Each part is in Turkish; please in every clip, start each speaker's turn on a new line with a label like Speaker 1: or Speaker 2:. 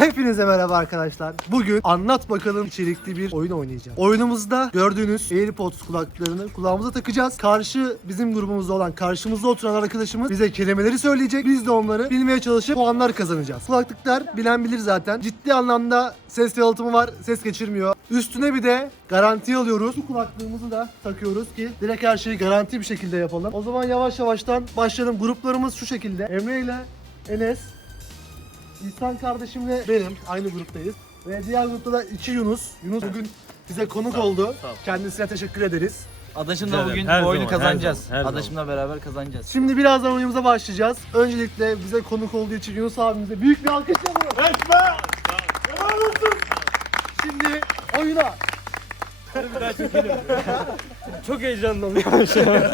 Speaker 1: Hepinize merhaba arkadaşlar. Bugün anlat bakalım içerikli bir oyun oynayacağız. Oyunumuzda gördüğünüz AirPods kulaklarını kulağımıza takacağız. Bizim grubumuzda olan karşımızda oturan arkadaşımız bize kelimeleri söyleyecek. Biz de onları bilmeye çalışıp puanlar kazanacağız. Kulaklıklar bilen bilir zaten. Ciddi anlamda ses yalıtımı var. Ses geçirmiyor. Üstüne bir de garanti alıyoruz. Bu kulaklığımızı da takıyoruz ki direkt her şeyi garanti bir şekilde yapalım. O zaman yavaş yavaştan başlayalım. Gruplarımız şu şekilde. Emre ile Enes, İhsan kardeşimle benim aynı gruptayız. Ve diğer grupta da iki Yunus. Yunus bugün bize konuk oldu.
Speaker 2: sağ ol.
Speaker 1: Kendisine teşekkür ederiz.
Speaker 3: Adaşımla bugün
Speaker 2: Her
Speaker 3: bu oyunu
Speaker 2: zaman,
Speaker 3: kazanacağız.
Speaker 2: her zaman.
Speaker 3: Adaşımla beraber kazanacağız.
Speaker 1: Şimdi birazdan oyunumuza başlayacağız. Öncelikle bize konuk olduğu için Yunus abimize büyük bir alkış yapıyoruz. Şimdi oyuna.
Speaker 2: Çok heyecanlı oluyor şu an.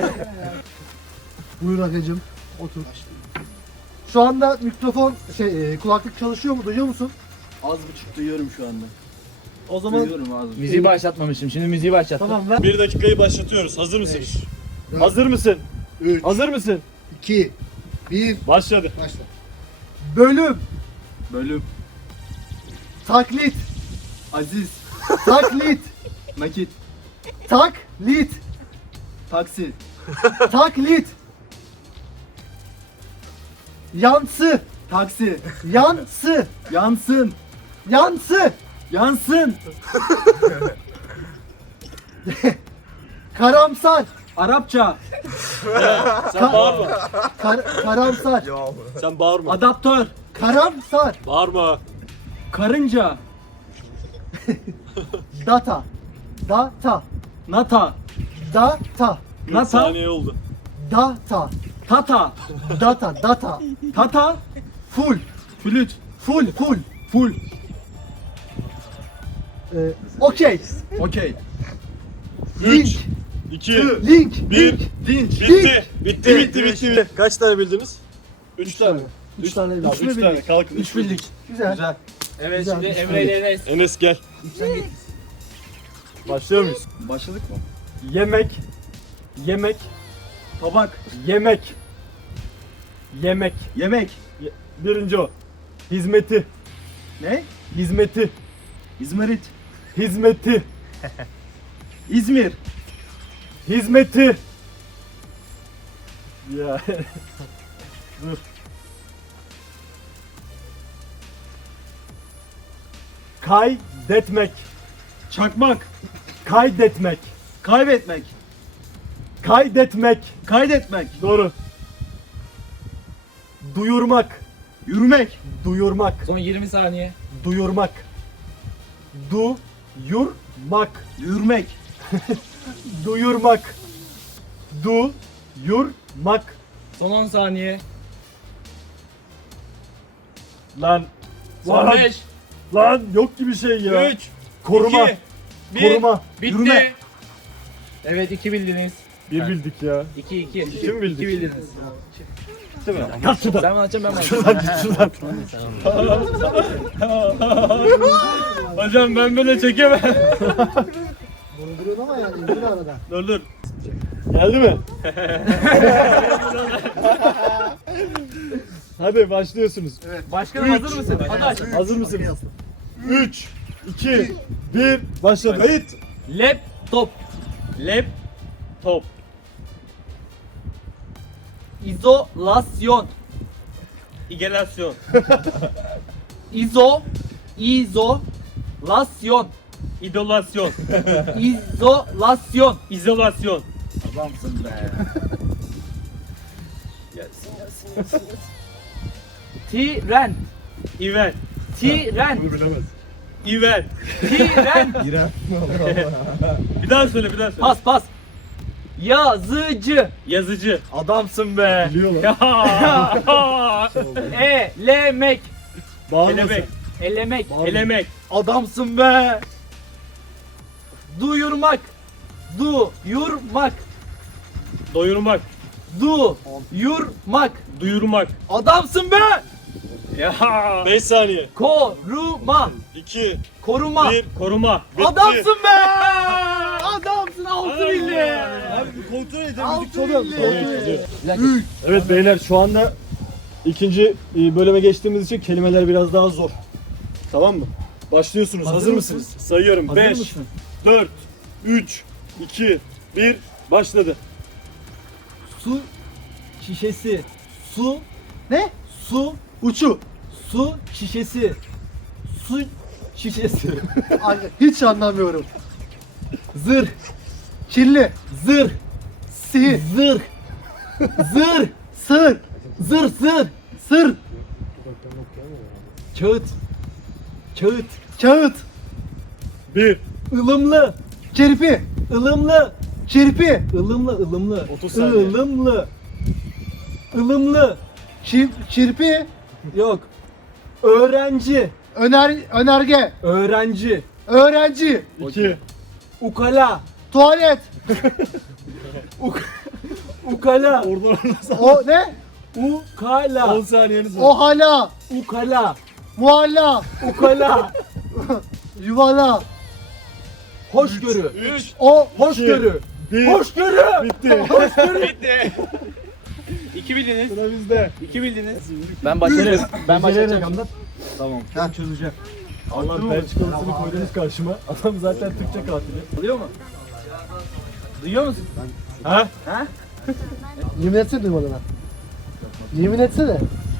Speaker 1: Buyur Akıcım. Otur. Şu anda mikrofon kulaklık çalışıyor mu? Duyuyor musun?
Speaker 3: Az buçuk duyuyorum şu anda.
Speaker 1: O zaman
Speaker 3: Duyuyorum az buçuk. Müziği başlatmamışım. Şimdi müziği başlattım.
Speaker 1: tamam ver.
Speaker 2: 1 dakikayı başlatıyoruz. Hazır mısın?
Speaker 1: Evet.
Speaker 2: Hazır mısın?
Speaker 1: 3,
Speaker 2: Hazır mısın?
Speaker 1: 2, 1,
Speaker 2: Başladı.
Speaker 1: başla. Bölüm,
Speaker 3: Bölüm.
Speaker 1: taklit,
Speaker 3: Aziz.
Speaker 1: taklit,
Speaker 3: Nakit.
Speaker 1: taklit,
Speaker 3: Taksi.
Speaker 1: taklit. Yansı,
Speaker 3: Taksi.
Speaker 1: yansı,
Speaker 3: Yansın.
Speaker 1: yansı,
Speaker 3: Yansın.
Speaker 1: karamsar,
Speaker 3: Arapça.
Speaker 2: Sen bağırma.
Speaker 1: karamsar,
Speaker 2: Sen bağırma.
Speaker 3: Adaptör.
Speaker 1: karamsar,
Speaker 2: Bağırma.
Speaker 3: Karınca.
Speaker 1: data, data,
Speaker 3: Nata.
Speaker 1: data,
Speaker 2: 1
Speaker 3: Nata.
Speaker 2: saniye oldu.
Speaker 1: data,
Speaker 3: Tata.
Speaker 1: data,
Speaker 3: Tata.
Speaker 1: full,
Speaker 3: Flüt.
Speaker 1: full,
Speaker 3: Full.
Speaker 1: okey,
Speaker 3: Okey.
Speaker 1: link,
Speaker 2: 3, 2,
Speaker 1: link,
Speaker 2: 1.
Speaker 1: link,
Speaker 3: Dinç.
Speaker 2: Bitti. Kaç tane bildiniz? 3 tane.
Speaker 1: 3 tane
Speaker 2: Tamam,
Speaker 1: bildik.
Speaker 2: 3 tane. Kalkın.
Speaker 3: 3 bildik.
Speaker 1: Güzel.
Speaker 3: Güzel. Evet
Speaker 1: Güzel,
Speaker 3: şimdi
Speaker 1: güzel.
Speaker 3: Emre ile Enes.
Speaker 2: Enes gel. Başlıyor muyuz?
Speaker 3: Başladık mı?
Speaker 2: Yemek. Yemek.
Speaker 3: Tabak.
Speaker 2: Yemek. Yemek.
Speaker 3: Yemek.
Speaker 2: Birinci o. Hizmeti.
Speaker 3: Ne?
Speaker 2: Hizmeti.
Speaker 3: İzmarit.
Speaker 2: Hizmeti.
Speaker 3: İzmir.
Speaker 2: Hizmeti. Ya. Dur. Kaydetmek.
Speaker 3: Çakmak.
Speaker 2: Kaydetmek.
Speaker 3: Kaybetmek.
Speaker 2: Kaydetmek.
Speaker 3: Kaydetmek.
Speaker 2: Doğru. Duyurmak.
Speaker 3: Yürümek.
Speaker 2: Duyurmak.
Speaker 3: Son 20 saniye.
Speaker 2: Duyurmak. Duyurmak.
Speaker 3: Yürümek.
Speaker 2: Duyurmak. Duyurmak.
Speaker 3: Son 10 saniye.
Speaker 2: Lan.
Speaker 3: Son
Speaker 2: Lan.
Speaker 3: 5.
Speaker 2: Lan yok gibi şey ya.
Speaker 3: 3.
Speaker 2: Koruma.
Speaker 3: 1.
Speaker 2: Koruma.
Speaker 3: Bitti.
Speaker 2: Yürüme.
Speaker 3: Evet 2 bildiniz.
Speaker 2: Bir bildik ya.
Speaker 3: 2.
Speaker 2: İki mi bildik?
Speaker 3: 2 bildiniz.
Speaker 2: Değil mi? Kalk şuradan.
Speaker 3: Sen mi açacaksın ben mi
Speaker 2: Şuradan
Speaker 3: açacağım?
Speaker 2: git şuradan. Hocam ben böyle çekemem.
Speaker 1: Durun ama yani indir arada.
Speaker 2: Dur. Geldi mi? Hadi başlıyorsunuz.
Speaker 3: Başkanım hazır mısın? Adaş.
Speaker 2: Hazır mısınız? 3, 2, 1, başladı. Kayıt.
Speaker 3: Laptop.
Speaker 2: Top.
Speaker 3: İzolasyon.
Speaker 2: İgelasyon.
Speaker 3: İzolasyon.
Speaker 2: İdolasyon.
Speaker 3: İzolasyon.
Speaker 2: İzolasyon.
Speaker 3: Adamsın be. Tren.
Speaker 2: İven.
Speaker 3: Tren.
Speaker 2: Bilemez. İven.
Speaker 3: Tren.
Speaker 2: Bir daha söyle.
Speaker 3: Pas. Yazıcı.
Speaker 2: Yazıcı.
Speaker 3: Adamsın be.
Speaker 2: Biliyorlar.
Speaker 3: Elemek.
Speaker 2: Elemek.
Speaker 3: Elemek.
Speaker 2: Elemek.
Speaker 3: Adamsın be. Duyurmak. Duyurmak.
Speaker 2: Doyurmak.
Speaker 3: Duyurmak.
Speaker 2: Duyurmak.
Speaker 3: Adamsın be. Ya.
Speaker 2: 5 saniye.
Speaker 3: Koruma.
Speaker 2: 2,
Speaker 3: Koruma.
Speaker 2: 1, koruma. Bitti.
Speaker 3: Adamsın be. Adamsın 6 milli.
Speaker 2: Abi bir kontrol edelim.
Speaker 3: Altı milli.
Speaker 2: Evet beyler şu anda ikinci bölüme geçtiğimiz için kelimeler biraz daha zor. Tamam mı? Başlıyorsunuz. Hazır mısınız? Sayıyorum.
Speaker 3: Hazır
Speaker 2: 5,
Speaker 3: mısın?
Speaker 2: 4, 3, 2, 1. Başladı.
Speaker 3: Su şişesi. Su.
Speaker 1: Ne?
Speaker 3: Su.
Speaker 1: Uçu.
Speaker 3: Su şişesi. Su şişesi.
Speaker 1: Ay, hiç anlamıyorum.
Speaker 3: Zır.
Speaker 1: Kirli.
Speaker 3: Zır.
Speaker 1: Si.
Speaker 3: Zır. Zır.
Speaker 1: Sır.
Speaker 3: Zır zır.
Speaker 1: Sır.
Speaker 3: Kağıt. Kağıt.
Speaker 1: Kağıt.
Speaker 2: 1,
Speaker 3: Ilımlı.
Speaker 1: Kirpi.
Speaker 3: Ilımlı.
Speaker 1: Kirpi.
Speaker 3: Ilımlı. Ilımlı.
Speaker 2: 30 saniye.
Speaker 3: Ilımlı. Ilımlı.
Speaker 1: Kirpi.
Speaker 3: Yok. Öğrenci.
Speaker 1: Önerge.
Speaker 3: Öğrenci.
Speaker 1: Öğrenci.
Speaker 2: 2,
Speaker 3: Ukala.
Speaker 1: Tuvalet.
Speaker 3: Ukala.
Speaker 2: oradan
Speaker 1: O ne?
Speaker 3: Ukala.
Speaker 2: 10 saniyeniz var.
Speaker 1: Ohala.
Speaker 3: Ukala.
Speaker 1: Muhalla.
Speaker 3: Ukala.
Speaker 1: Yuvala.
Speaker 3: Hoşgörü.
Speaker 2: 3,
Speaker 1: O.
Speaker 3: Hoşgörü.
Speaker 2: 1.
Speaker 3: Hoşgörü.
Speaker 2: Bitti.
Speaker 4: Bitti. 2 bildiniz.
Speaker 2: Sıra bizde.
Speaker 4: 2 bildiniz.
Speaker 3: Ben başlayacağım. Ben
Speaker 2: Becererek
Speaker 3: başlayacağım.
Speaker 2: anlat.
Speaker 3: Tamam.
Speaker 1: Ha.
Speaker 3: Çözeceğim.
Speaker 2: Allah Belçikalısını koydunuz karşıma. Adam zaten Türkçe katili.
Speaker 3: Duyuyor mu? Duyuyor musun?
Speaker 2: Ha?
Speaker 3: Ha?
Speaker 1: Yemin etsene duymadığına. Yemin etsene.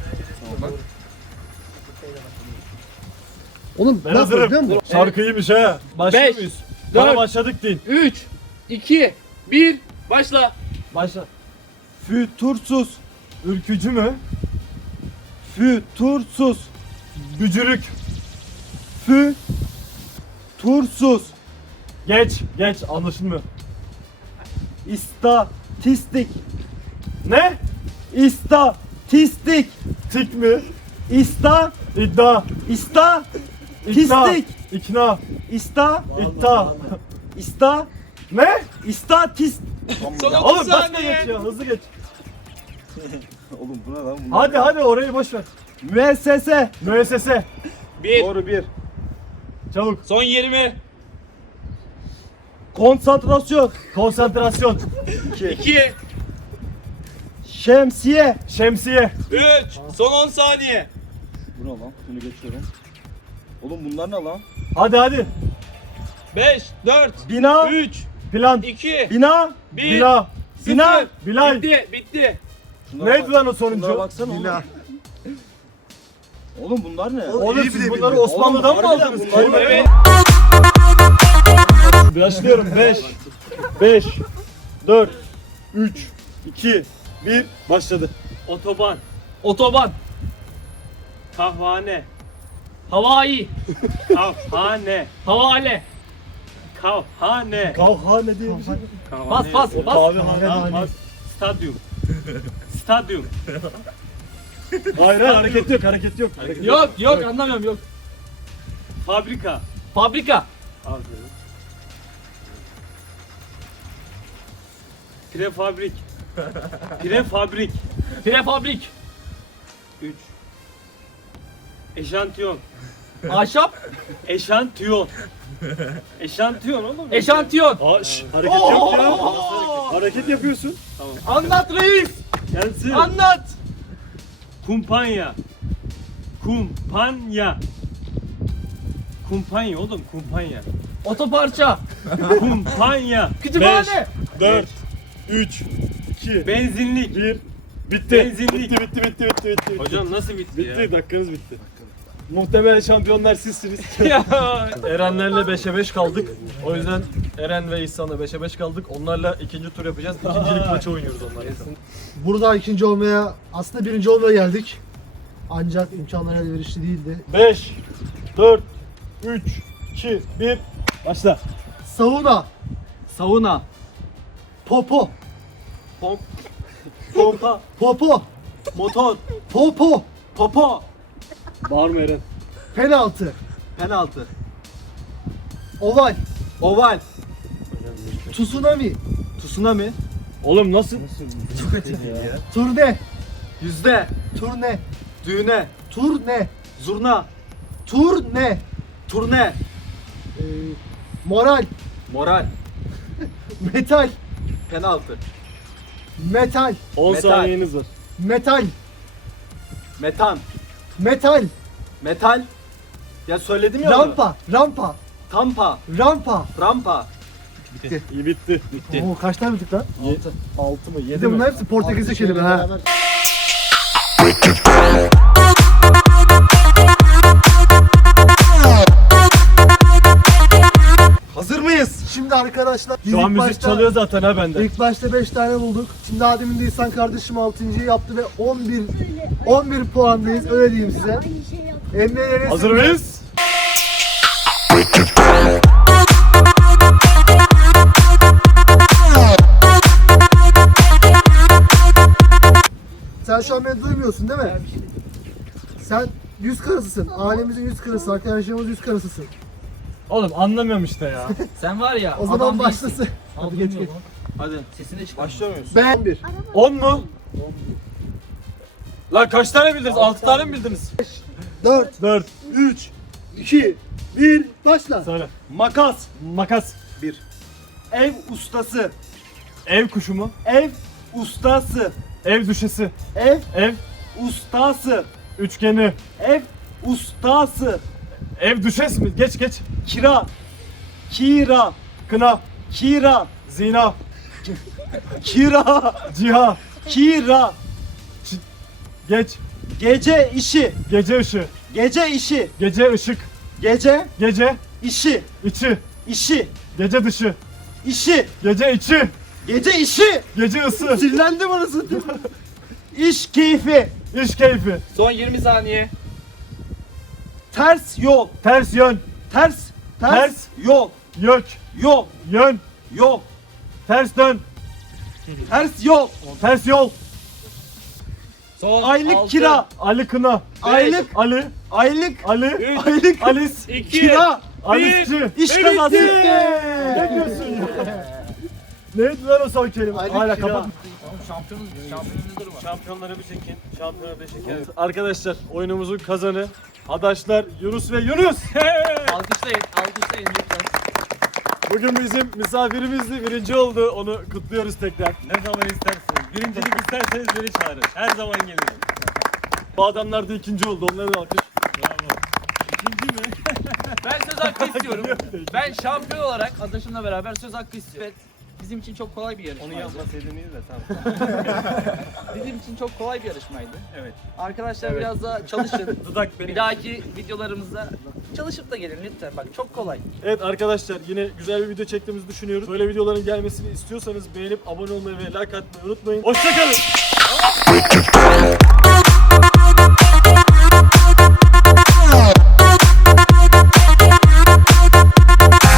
Speaker 1: Oğlum
Speaker 2: Ben
Speaker 1: ne yapıyorsun biliyor
Speaker 2: hazırım.
Speaker 1: musun?
Speaker 2: Şarkıymış ha. Başlıyor
Speaker 4: Beş,
Speaker 2: muyuz?
Speaker 4: dört.
Speaker 2: Bana başladık deyin.
Speaker 4: 3, 2, 1, başla.
Speaker 3: Başla.
Speaker 2: Fütursuz. Ürkücü mü? Fütursuz. Bücürük. Fütursuz. Geç anlaşılmıyor. İstatistik. Ne? İstatistik. Tik mi? İddia. İstatistik. İkna. İsta. Ne?
Speaker 4: Son 30
Speaker 2: Oğlum başla
Speaker 4: saniye.
Speaker 2: geç ya, hızlı geç.
Speaker 5: Oğlum bu ne lan?
Speaker 2: Hadi orayı boş ver. Müessese.
Speaker 4: 1,
Speaker 5: Doğru bir.
Speaker 2: Çabuk.
Speaker 4: son 20,
Speaker 2: Konsantrasyon.
Speaker 4: 2,
Speaker 2: Şemsiye.
Speaker 4: 3, son 10 saniye.
Speaker 5: Bu ne lan? Bunu geçiyorum. Oğlum bunlar ne lan?
Speaker 2: Hadi.
Speaker 4: 5, 4,
Speaker 2: Bina.
Speaker 4: 3,
Speaker 2: Plan.
Speaker 4: 2,
Speaker 2: Bina.
Speaker 4: Bir.
Speaker 2: Bina.
Speaker 4: 0.
Speaker 2: Bilal.
Speaker 4: Bitti.
Speaker 5: Şunlara
Speaker 2: Neydi
Speaker 5: bak-
Speaker 2: lan o sonuncu?
Speaker 5: Şunlara baksana oğlum.
Speaker 1: Bina.
Speaker 5: Oğlum bunlar ne?
Speaker 2: Oğlum
Speaker 1: İyi
Speaker 2: siz
Speaker 1: bile
Speaker 2: bunları
Speaker 1: bildin.
Speaker 2: Osmanlı'dan mı
Speaker 5: Oğlum,
Speaker 2: aldınız?
Speaker 5: harbiden bunlar-
Speaker 4: Evet.
Speaker 2: Başlıyorum. 5, 4, 3, 2, 1. Başladı.
Speaker 4: Otoban. Kahvehane. Havai. Kahvehane. Havale. Kahvehane.
Speaker 2: Kavhane diye bir şey.
Speaker 3: Bas bas
Speaker 2: O
Speaker 3: bas.
Speaker 2: kahvehane.
Speaker 4: Stadyum. Stadyum.
Speaker 2: Hayır hareket yok. Hareket yok.
Speaker 3: Yok anlamıyorum yok.
Speaker 4: Fabrika.
Speaker 3: Fabrika.
Speaker 4: Aferin. Prefabrik. Prefabrik.
Speaker 3: Prefabrik.
Speaker 4: 3. Eşantiyon.
Speaker 3: Ahşap.
Speaker 4: Eşantiyon. Eşantiyon oğlum.
Speaker 3: Eşantiyon.
Speaker 2: Hareket yok ya. Hareket yapıyorsun.
Speaker 3: Anlat reis.
Speaker 4: Gelsin.
Speaker 3: Anlat.
Speaker 4: Kumpanya. Kumpanya. Kumpanya oğlum kumpanya.
Speaker 3: Otoparça.
Speaker 4: Kumpanya.
Speaker 3: Kütüphane.
Speaker 2: 4, 3, 2,
Speaker 4: Benzinlik.
Speaker 2: 1. Bitti.
Speaker 4: Benzinlik.
Speaker 2: Bitti.
Speaker 4: Hocam nasıl bitti ya?
Speaker 2: Bitti. Dakikanız bitti. Muhtemelen şampiyonlar sizsiniz.
Speaker 4: Ya.
Speaker 2: Erenlerle 5'e 5 kaldık. O yüzden Eren ve İhsan'la 5'e 5 kaldık. Onlarla ikinci tur yapacağız. İkincilik maçı oynuyoruz onlarla.
Speaker 1: Burada ikinci olmaya, aslında birinci olmaya geldik. Ancak imkanlar elverişli değildi.
Speaker 2: 5, 4, 3, 2, 1. Başla.
Speaker 1: Sauna.
Speaker 3: Sauna.
Speaker 1: Popo.
Speaker 3: Pompa.
Speaker 1: Popo.
Speaker 3: Motor.
Speaker 1: Popo.
Speaker 3: Popo.
Speaker 2: Bağırma Eren.
Speaker 1: Penaltı.
Speaker 3: Penaltı.
Speaker 1: Oval.
Speaker 3: Oval.
Speaker 1: Tsunami.
Speaker 3: Tsunami.
Speaker 2: Oğlum nasıl?
Speaker 1: Turne.
Speaker 3: Yüzde.
Speaker 1: Turne.
Speaker 3: Düğne.
Speaker 1: Turne.
Speaker 3: Zurna.
Speaker 1: Turne.
Speaker 3: Turne.
Speaker 1: Moral.
Speaker 3: Moral.
Speaker 1: Metal.
Speaker 3: Penaltı.
Speaker 1: Metal.
Speaker 2: 10
Speaker 3: Metal.
Speaker 2: saniyeniz var.
Speaker 1: Metal.
Speaker 3: Metan.
Speaker 1: Metal.
Speaker 3: Metal.
Speaker 2: Ya söyledim ya onu.
Speaker 1: Rampa. Rampa.
Speaker 2: Tampa.
Speaker 1: Rampa.
Speaker 2: Rampa.
Speaker 4: İyi bitti.
Speaker 1: Oo kaç tane bildik lan?
Speaker 2: 6 mı?
Speaker 1: Bir
Speaker 2: 7
Speaker 1: de
Speaker 2: mi?
Speaker 1: bunlar hepsi Portekizce kelime ha.
Speaker 2: Hazır mıyız?
Speaker 1: Şimdi arkadaşlar biz
Speaker 2: Şu an
Speaker 1: ilk
Speaker 2: müzik çalıyor zaten ha bende.
Speaker 1: İlk başta 5 tane bulduk. Şimdi Adem'in de İhsan kardeşim 6.'yı yaptı ve 11 puandayız. Öyle diyeyim size.
Speaker 6: Aynı şey yaptım.
Speaker 1: Emre'ye
Speaker 2: Hazır mıyız?
Speaker 1: Sen şu an beni duymuyorsun değil mi? Sen yüz karasısın. Ailemizin yüz karası, arkadaşlarımız yüz karasısın.
Speaker 2: Oğlum anlamıyorum işte ya.
Speaker 3: Sen var ya.
Speaker 1: O zaman
Speaker 3: adam
Speaker 1: başlasın.
Speaker 3: değilsin.
Speaker 1: Hadi geç geç.
Speaker 2: Hadi.
Speaker 3: Sesini çıkar.
Speaker 2: Başlıyor muyuz?
Speaker 1: Ben 1.
Speaker 2: 10 mu? Lan kaç tane bildiniz? 6 tane mi bildiniz?
Speaker 1: 4,
Speaker 2: 4.
Speaker 1: 3, 2, 1, başla.
Speaker 2: Söyle.
Speaker 5: Makas.
Speaker 2: Makas.
Speaker 5: Ev ustası.
Speaker 2: Ev kuşu mu?
Speaker 5: Ev ustası.
Speaker 2: Ev düşesi.
Speaker 5: Ev
Speaker 2: Ev
Speaker 5: ustası.
Speaker 2: üçgeni.
Speaker 5: Ev ustası.
Speaker 2: Ev düşes mi? Geç geç.
Speaker 5: Kira. Kira.
Speaker 2: Kına.
Speaker 5: Kira.
Speaker 2: Zina.
Speaker 5: Kira.
Speaker 2: Ciha.
Speaker 5: Kira.
Speaker 2: Geç.
Speaker 5: Gece işi.
Speaker 2: Gece ışığı.
Speaker 5: Gece işi.
Speaker 2: Gece ışık.
Speaker 5: Gece
Speaker 2: Gece
Speaker 5: işi.
Speaker 2: içi.
Speaker 5: İşi.
Speaker 2: Gece dışı.
Speaker 5: İşi.
Speaker 2: Gece içi.
Speaker 5: Gece işi.
Speaker 2: Gece ısı.
Speaker 5: Sinirlendim orası. İş keyfi.
Speaker 2: İş keyfi.
Speaker 3: Son 20 saniye.
Speaker 5: Ters yol.
Speaker 2: Ters yön.
Speaker 5: Ters.
Speaker 2: Ters.
Speaker 5: Yol.
Speaker 2: Yök.
Speaker 5: Yol.
Speaker 2: Yön.
Speaker 5: Yol.
Speaker 2: Ters dön.
Speaker 5: Ters yol.
Speaker 2: Ters yol.
Speaker 3: Son
Speaker 5: Aylık
Speaker 3: 6,
Speaker 5: kira.
Speaker 2: Ali Kına.
Speaker 5: Aylık.
Speaker 2: Ali.
Speaker 5: Aylık.
Speaker 2: Ali.
Speaker 5: Aylık.
Speaker 2: Alice.
Speaker 3: 2,
Speaker 5: Kira.
Speaker 2: Alice'ci.
Speaker 5: İş kazası.
Speaker 2: Ne diyorsun ya? Neydi lan o son kelime?
Speaker 1: Aylık
Speaker 2: Hala
Speaker 1: kira.
Speaker 2: kapat.
Speaker 3: şampiyonumuzdur var.
Speaker 4: Şampiyonları bir çekin. Şampiyonları bir çekin.
Speaker 2: Arkadaşlar oyunumuzun kazanı Adaşlar Yunus ve Yunus.
Speaker 3: Alkışlayın, alkışlayın lütfen.
Speaker 2: Bugün bizim misafirimizdi. Birinci oldu. Onu kutluyoruz tekrar.
Speaker 4: Ne zaman isterseniz. Birincilik isterseniz beni çağırın. Her zaman gelirim.
Speaker 2: Bu adamlar da ikinci oldu. Onlara da alkış.
Speaker 4: Bravo. İkinci mi?
Speaker 3: Ben söz hakkı istiyorum. Ben şampiyon olarak adaşımla beraber söz hakkı istiyorum. Evet, bizim için çok kolay bir
Speaker 4: Onu
Speaker 3: yarışmaydı.
Speaker 4: yapmasaydın iyi de tamam.
Speaker 3: Bizim için çok kolay bir yarışmaydı.
Speaker 4: Evet.
Speaker 3: Arkadaşlar biraz daha çalışın.
Speaker 4: Dudak benim.
Speaker 3: Bir dahaki videolarımızda çalışıp da gelin lütfen. Bak çok kolay.
Speaker 2: Evet arkadaşlar yine güzel bir video çektiğimizi düşünüyoruz. Böyle videoların gelmesini istiyorsanız beğenip abone olmayı ve like atmayı unutmayın. Hoşçakalın.